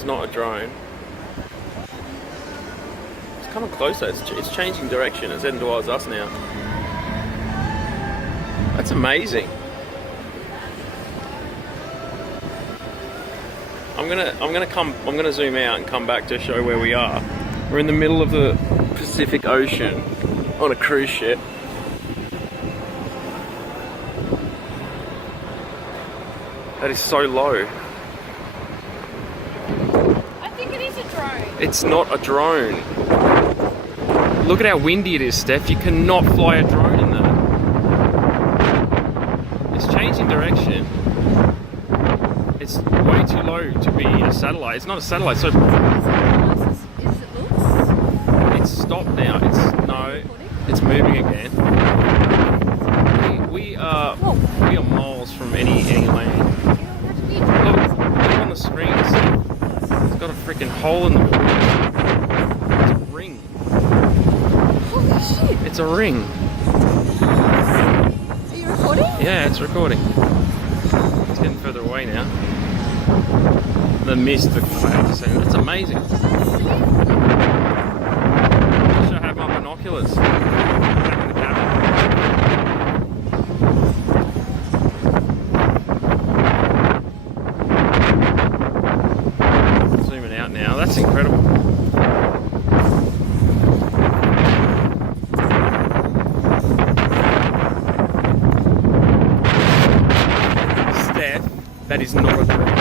it's not a drone. It's coming closer. It's changing direction. It's heading towards us now. That's amazing. I'm gonna zoom out and come back to show where we are. We're in the middle of the Pacific Ocean on a cruise ship. That is so low. I think it is a drone. It's not a drone. Look at how windy it is, Steph. You cannot fly a drone in that. It's changing direction. It's way too low to be a satellite. It's not a satellite, so... Is it loose? It's stopped now. It's moving again. We are miles from any land. Look on the screen. It's got a freaking hole in the wall. It's a ring. Holy shit! It's a ring. Are you recording? Yeah, it's recording. It's getting further away now. The mist, the clouds. That's amazing. I wish I had my binoculars. Back in the cabin. Zooming out now. That's incredible. Steph, that is not a drone.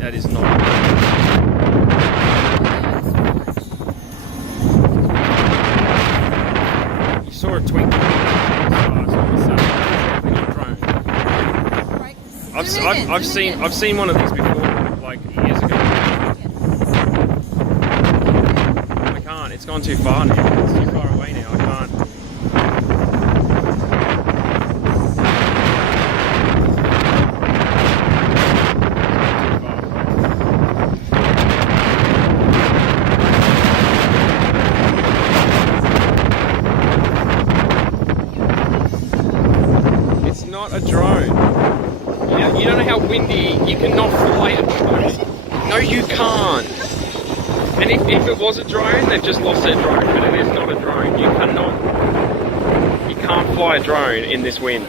That is not a drone. You saw a twinkle. I've seen one of these before, like years ago. I can't. It's gone too far now. It's too far away now. I can't. It's not a drone. You don't know how windy, you cannot fly a drone. No, you can't. And if it was a drone, they've just lost their drone, but it is not a drone. You can't fly a drone in this wind.